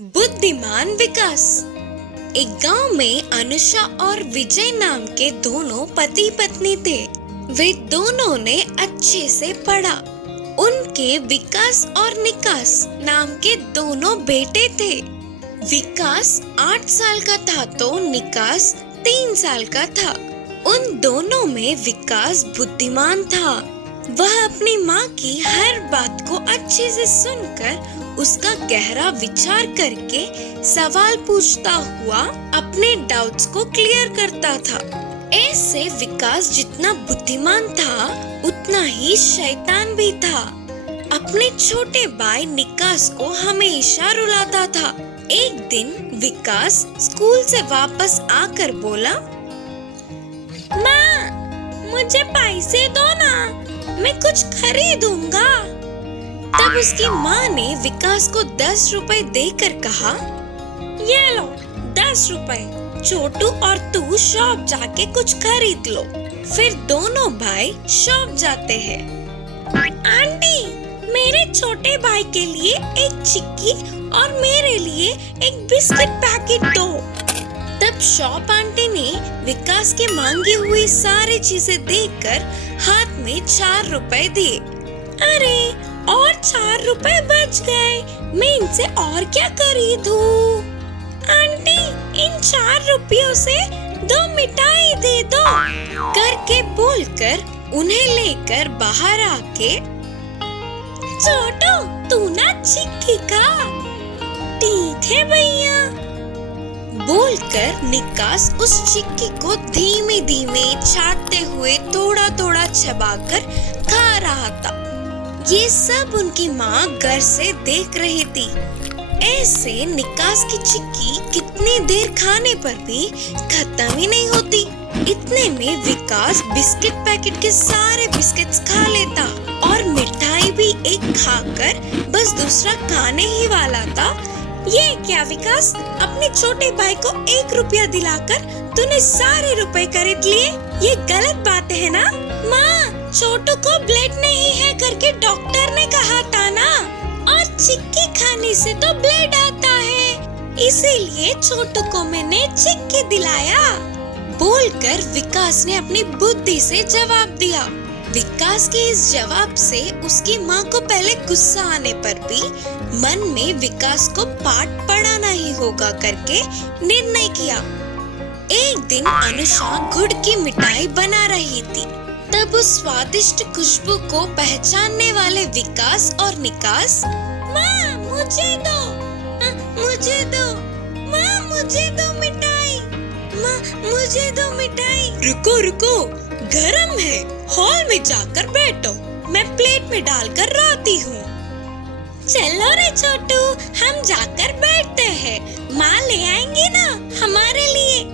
बुद्धिमान विकास। एक गांव में अनुषा और विजय नाम के दोनों पति पत्नी थे। वे दोनों ने अच्छे से पढ़ा। उनके विकास और निकास नाम के दोनों बेटे थे। विकास 8 साल का था तो निकास 3 साल का था। उन दोनों में विकास बुद्धिमान था। वह अपनी माँ की हर बात को अच्छे से सुनकर उसका गहरा विचार करके सवाल पूछता हुआ अपने डाउट्स को क्लियर करता था। ऐसे विकास जितना बुद्धिमान था उतना ही शैतान भी था। अपने छोटे भाई निकास को हमेशा रुलाता था। एक दिन विकास स्कूल से वापस आकर बोला, माँ, मुझे पैसे दो ना, मैं कुछ खरीदूंगा। तब उसकी माँ ने विकास को 10 रुपए देकर कहा, ये लो 10 रुपए, छोटू और तू शॉप जाके कुछ खरीद लो। फिर दोनों भाई शॉप जाते हैं। आंटी, मेरे छोटे भाई के लिए एक चिक्की और मेरे लिए एक बिस्किट पैकेट दो। तब शॉप आंटी ने विकास के मांगी हुई सारी चीजें देखकर हाथ में 4 रुपए दिए। अरे, और 4 रुपए बच गए, मैं इनसे और क्या खरीदूं? आंटी, इन 4 रुपयों से 2 मिठाई दे दो करके बोलकर उन्हें लेकर बाहर आके, छोटू तू ना चिक्की खा। ठीक है भैया, बोलकर निकास उस चिक्की को धीमे धीमे चाटते हुए थोड़ा थोड़ा चबाकर खा रहा था। ये सब उनकी माँ घर से देख रही थी। ऐसे निकास की चिक्की कितनी देर खाने पर भी खत्म ही नहीं होती। इतने में विकास बिस्किट पैकेट के सारे बिस्किट्स खा लेता और मिठाई भी एक खाकर बस दूसरा खाने ही वाला था। ये क्या विकास, अपने छोटे भाई को 1 रुपया दिलाकर तूने सारे रुपए खरीद लिए? ये गलत बात है ना? माँ, छोटू को ब्लड नहीं है करके डॉक्टर ने कहा था ना, और चिक्की खाने से तो ब्लड आता है, इसीलिए छोटू को मैंने चिक्की दिलाया। बोलकर विकास ने अपनी बुद्धि से जवाब दिया। विकास के इस जवाब से उसकी माँ को पहले गुस्सा आने पर भी मन में विकास को पाठ पढ़ाना ही होगा करके निर्णय किया। एक दिन अनुषा गुड़ की मिठाई बना रही थी। तब उस स्वादिष्ट खुशबू को पहचानने वाले विकास और निकास, माँ मुझे दो, मुझे दो, माँ मुझे दो मिठाई, माँ मुझे दो मिठाई। रुको रुको, गरम है, हॉल में जाकर बैठो, मैं प्लेट में डालकर लाती हूँ। चलो रे छोटू, हम जाकर बैठते हैं, माँ ले आएंगी ना हमारे लिए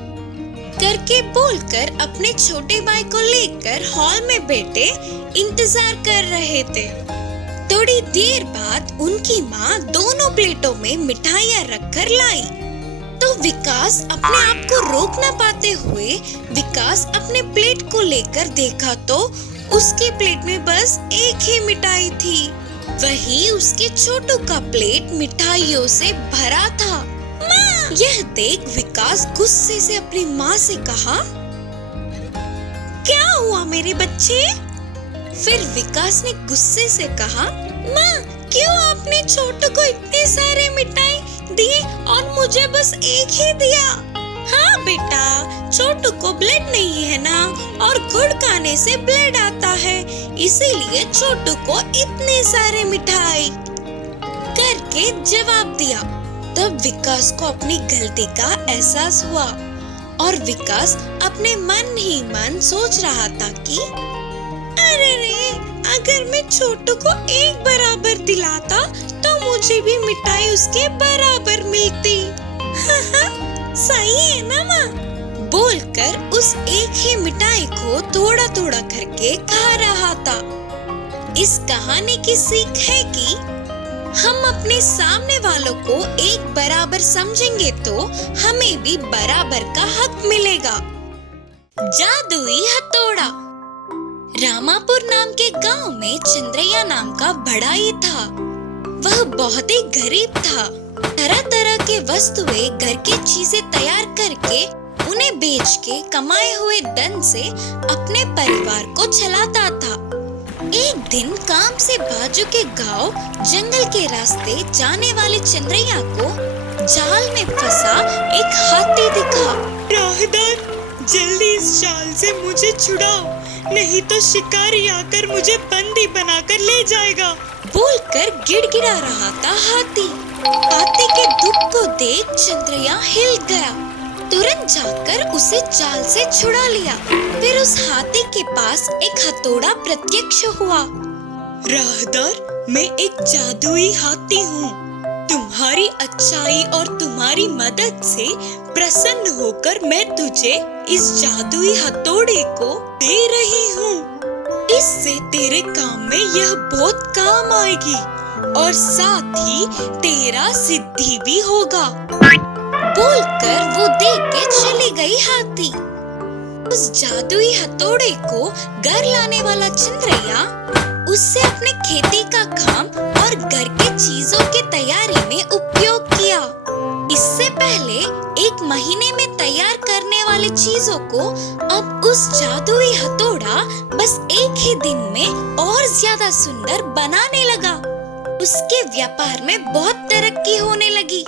करके बोलकर अपने छोटे भाई को लेकर हॉल में बैठे इंतजार कर रहे थे। थोड़ी देर बाद उनकी माँ दोनों प्लेटों में मिठाइयाँ रखकर लाई तो विकास अपने आप को रोक न पाते हुए विकास अपने प्लेट को लेकर देखा तो उसके प्लेट में बस एक ही मिठाई थी। वही उसके छोटू का प्लेट मिठाइयों से भरा था। माँ! यह देख विकास गुस्से से अपनी माँ से कहा, क्या हुआ मेरे बच्चे? फिर विकास ने गुस्से से कहा, माँ, क्यों आपने छोटू को इतने सारे मिठाई दिए और मुझे बस एक ही दिया? हाँ बेटा, छोटू को ब्लड नहीं है ना, और गुड़ खाने से ब्लड आता है, इसीलिए छोटू को इतने सारे मिठाई करके जवाब दिया। तब विकास को अपनी गलती का एहसास हुआ और विकास अपने मन ही मन सोच रहा था कि अरे रे, अगर मैं छोटू को एक बराबर दिलाता तो मुझे भी मिठाई उसके बराबर मिलती। सही है ना माँ? बोलकर उस एक ही मिठाई को थोड़ा थोड़ा करके खा रहा था। इस कहानी की सीख है कि हम अपने सामने वालों को एक बराबर समझेंगे तो हमें भी बराबर का हक मिलेगा। जादुई हथौड़ा। रामापुर नाम के गांव में चंद्रैया नाम का बड़ाई था। वह बहुत ही गरीब था। तरह तरह के वस्तुएं, घर की चीजें तैयार करके उन्हें बेच के कमाए हुए धन से अपने परिवार को चलाता था। एक दिन काम से बाजू के गांव जंगल के रास्ते जाने वाले चंद्रैया को जाल में फंसा एक हाथी दिखा। राहदार, जल्दी इस जाल से मुझे छुड़ाओ, नहीं तो शिकारी आकर मुझे बंदी बनाकर ले जाएगा, बोलकर गिड़गिड़ा रहा था हाथी। हाथी के दुख को देख चंद्रैया हिल गया। तुरंत जाकर उसे जाल से छुड़ा लिया। फिर उस हाथी के पास एक हथौड़ा प्रत्यक्ष हुआ। राहदार, मैं एक जादुई हाथी हूँ। तुम्हारी अच्छाई और तुम्हारी मदद से प्रसन्न होकर मैं तुझे इस जादुई हथौड़े को दे रही हूँ। इससे तेरे काम में यह बहुत काम आएगी और साथ ही तेरा सिद्धि भी होगा। बोलकर वो देख के चली गई हाथी। उस जादुई हथौड़े को घर लाने वाला चंद्रैया उससे अपने खेती का काम और घर के चीजों की तैयारी में उपयोग किया। इससे पहले एक महीने में तैयार करने वाले चीजों को अब उस जादुई हथौड़ा बस एक ही दिन में और ज्यादा सुंदर बनाने लगा। उसके व्यापार में बहुत तरक्की होने लगी।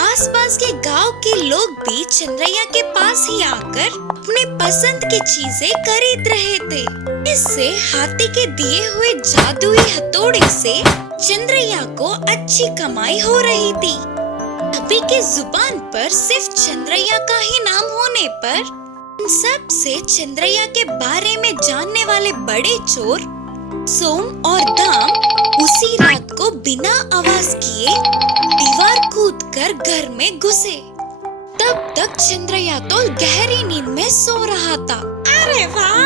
आसपास के गांव के लोग भी चंद्रैया के पास ही आकर अपने पसंद की चीजें खरीद रहे थे। इससे हाथी के दिए हुए जादुई हथौड़े से चंद्रैया को अच्छी कमाई हो रही थी। सभी के जुबान पर सिर्फ चंद्रैया का ही नाम होने पर इन सब से चंद्रैया के बारे में जानने वाले बड़े चोर सोम और दाम उसी रात को बिना आवाज किए दीवार कूदकर घर में घुसे। तब तक चंद्रैया तो गहरी नींद में सो रहा था। अरे वाह,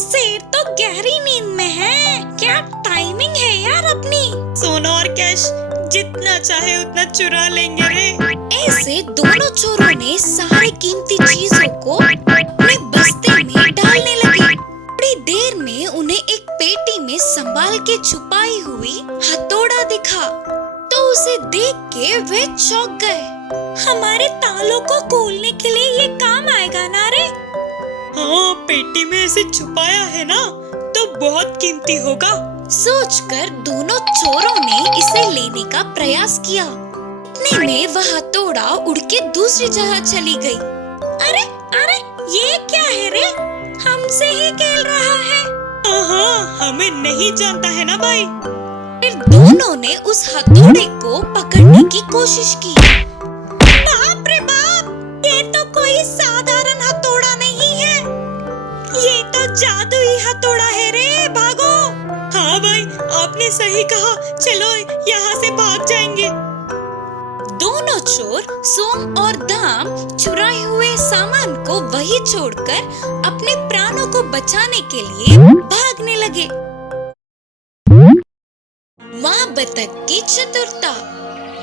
शेर तो गहरी नींद में है। क्या टाइमिंग है यार अपनी। सोना और कैश जितना चाहे उतना चुरा लेंगे रे। ऐसे दोनों चोरों ने सारे कीमती चीजों को अपने बस्ते में डालने लगे। थोड़ी देर में उन्हें एक पेटी में संभाल के छुपाई हुई हथौड़ा दिखा तो उसे देख के वे चौंक गए। हमारे तालों को खोलने के लिए ये काम आएगा ना रे। हाँ, पेटी में ऐसे छुपाया है ना तो बहुत कीमती होगा। सोचकर दोनों चोरों ने इसे लेने का प्रयास किया। इतने में वह हथौड़ा उड़ के दूसरी जगह चली गई। अरे अरे, ये क्या है रे, हमसे ही खेल रहा है। हाँ, हमें नहीं जानता है ना भाई। फिर दोनों ने उस हथौड़े को पकड़ने की कोशिश की। बाप रे बाप, ये तो कोई साधारण हथौड़ा नहीं है, ये तो जादुई हथौड़ा है रे। भागो। हाँ भाई, आपने सही कहा, चलो यहाँ से भाग जाएंगे। दोनों चोर सोम और दाम चुराए हुए सामान को वहीं छोड़कर अपने प्राणों को बचाने के लिए भागने लगे। माँ बतख की चतुरता।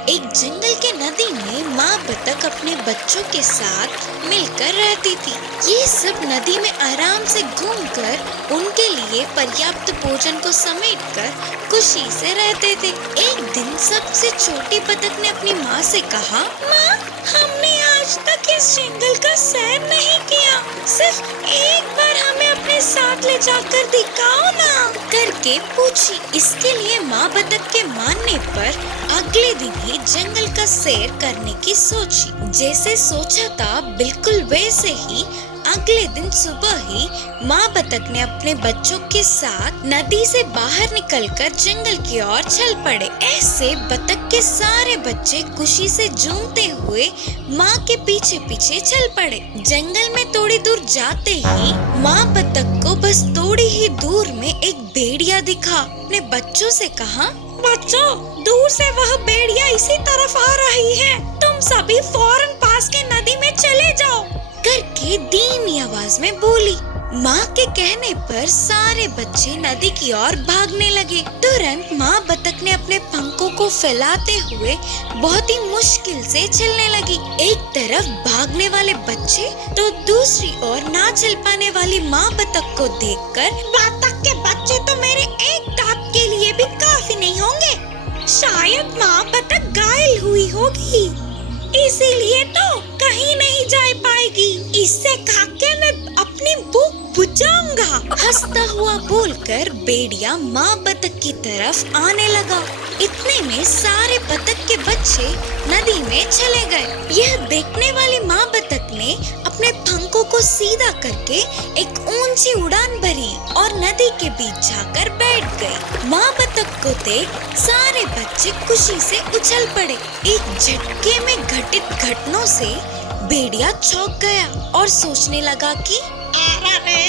एक जंगल के नदी में माँ बतख अपने बच्चों के साथ मिलकर रहती थी। ये सब नदी में आराम से घूमकर उनके लिए पर्याप्त भोजन को समेटकर खुशी से रहते थे। एक दिन सबसे छोटी बतख ने अपनी माँ से कहा, माँ, हमने आज तक इस जंगल का सैर नहीं किया, सिर्फ एक बार हमें अपने साथ ले जाकर दिखाओ ना, करके पूछी। इसके लिए माँ बतख के मानने पर अगले दिन ही जंगल का सैर करने की सोची। जैसे सोचा था बिल्कुल वैसे ही अगले दिन सुबह ही माँ बतख ने अपने बच्चों के साथ नदी से बाहर निकलकर जंगल की ओर चल पड़े। ऐसे बतख के सारे बच्चे खुशी से झूमते हुए माँ के पीछे पीछे चल पड़े। जंगल में थोड़ी दूर जाते ही माँ बतख को बस थोड़ी ही दूर में एक भेड़िया दिखा। अपने बच्चों से कहा, बच्चों, दूर से वह भेड़िया इसी तरफ आ रही है, तुम सभी फौरन पास के नदी में चले जाओ, करके धीमी आवाज में बोली। माँ के कहने पर सारे बच्चे नदी की ओर भागने लगे। तुरंत माँ बतख ने अपने पंखों को फैलाते हुए बहुत ही मुश्किल से चलने लगी। एक तरफ भागने वाले बच्चे तो दूसरी ओर ना चल पाने वाली माँ बतख को देखकर, बतख के बच्चे तो मेरे एक दांत के लिए भी काफी नहीं होंगे, शायद माँ बतख घायल हुई होगी। होगी, इसीलिए तो कहीं नहीं जा पाएगी। इससे खा के मैं अपनी भूख बुझाऊंगा। हंसता हुआ बोलकर भेड़िया माँ बतख की तरफ आने लगा। इतने में सारे बतख के बच्चे नदी में चले गए। यह देखने वाली माँ बतख ने अपने पंखों को सीधा करके एक ऊंची उड़ान भरी और नदी के बीच जाकर बैठ गई। माँ बतख को देख सारे बच्चे खुशी से उछल पड़े। एक झटके में घटित घटनाओं से भेड़िया चौंक गया और सोचने लगा कि अरे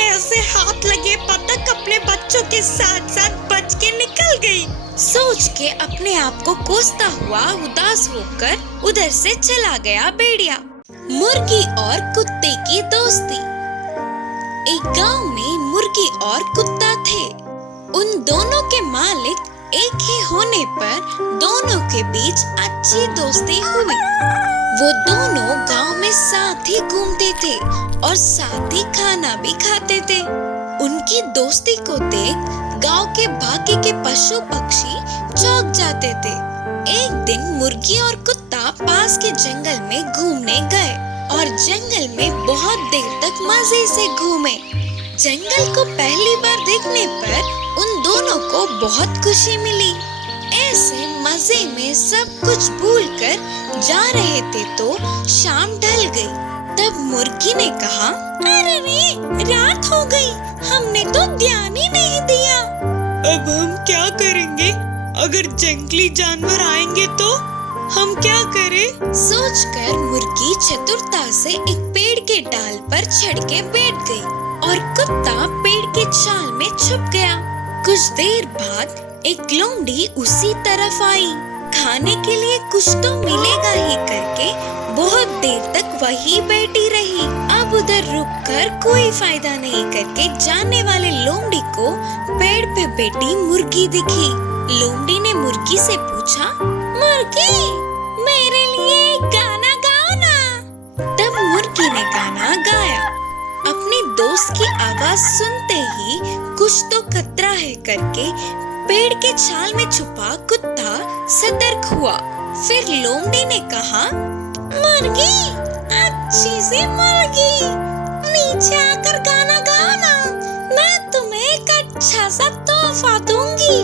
ऐसे हाथ लगे बतख अपने बच्चों के साथ साथ बच के निकल गई। सोच के अपने आप को कोसता हुआ उदास होकर उधर से चला गया भेड़िया। मुर्गी और कुत्ते की दोस्ती। एक गांव में मुर्गी और कुत्ता थे। उन दोनों के मालिक एक ही होने पर दोनों के बीच अच्छी दोस्ती हुई। वो दोनों गांव में साथ ही घूमते थे और साथ ही खाना भी खाते थे। उनकी दोस्ती को देख गांव के बाकी के पशु पक्षी चौंक जाते थे। एक दिन मुर्गी और कुत्ता पास के जंगल में घूमने गए और जंगल में बहुत देर तक मजे से घूमे। जंगल को पहली बार देखने पर उन दोनों को बहुत खुशी मिली। ऐसे मजे में सब कुछ भूलकर जा रहे थे तो शाम ढल गई। तब मुर्गी ने कहा, अरे रे, रात हो गई, हमने तो ध्यान ही नहीं दिया। अब हम क्या करेंगे? अगर जंगली जानवर आएंगे तो हम क्या करें? सोचकर मुर्गी चतुरता से एक पेड़ के डाल पर चढ़ के बैठ गई और कुत्ता पेड़ के छाल में छुप गया। कुछ देर बाद एक लोमड़ी उसी तरफ आई। खाने के लिए कुछ तो मिलेगा ही करके बहुत देर तक वही बैठी रही। अब उधर रुककर कोई फायदा नहीं करके जाने वाले लोमड़ी को पेड़ पे बैठी मुर्गी दिखी। लोमड़ी ने मुर्गी से पूछा, मुर्गी, मेरे लिए एक गाना गाओ ना। तब मुर्गी ने गाना गाया। अपनी दोस्त की आवाज सुनते ही कुछ तो खतरा है करके पेड़ के छाल में छुपा कुत्ता सतर्क हुआ। फिर लोमड़ी ने कहा, मुर्गी, अच्छी सी मुर्गी, नीचे आकर गाना गाओ ना, मैं तुम्हें एक अच्छा सा तोहफा दूंगी।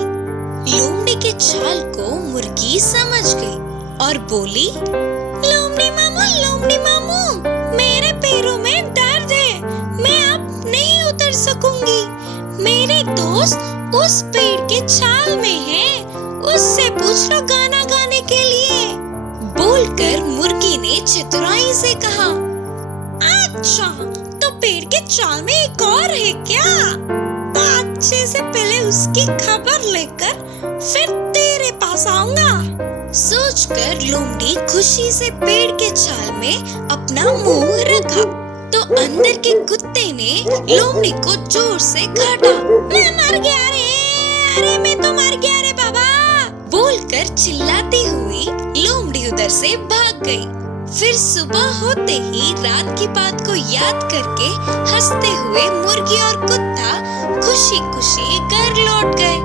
लोमड़ी के छाल को मुर्गी समझ गई और बोली, लोमड़ी मामू, मेरे पैरों में दर्द है, मैं अब नहीं उतर सकूंगी। मेरे दोस्त उस पेड़ के छाल में है, उससे पूछ लो गाना गाने के लिए। बोलकर मुर्गी ने चतुराई से कहा, अच्छा, तो पेड़ के छाल में एक और है क्या? अच्छे से पहले उसकी खबर लेकर फिर तेरे पास आऊंगा। सोचकर लोमड़ी खुशी से पेड़ के छाल में अपना मुंह रखा तो अंदर के कुत्ते ने लोमड़ी को जोर से काटा। मैं मर गया रे, अरे मैं तो मर गया रे बाबा, बोलकर चिल्लाती हुई लोमड़ी उधर से भाग गई। फिर सुबह होते ही रात की बात को याद करके हंसते हुए मुर्गी और कुत्ता खुशी खुशी घर लौट गए।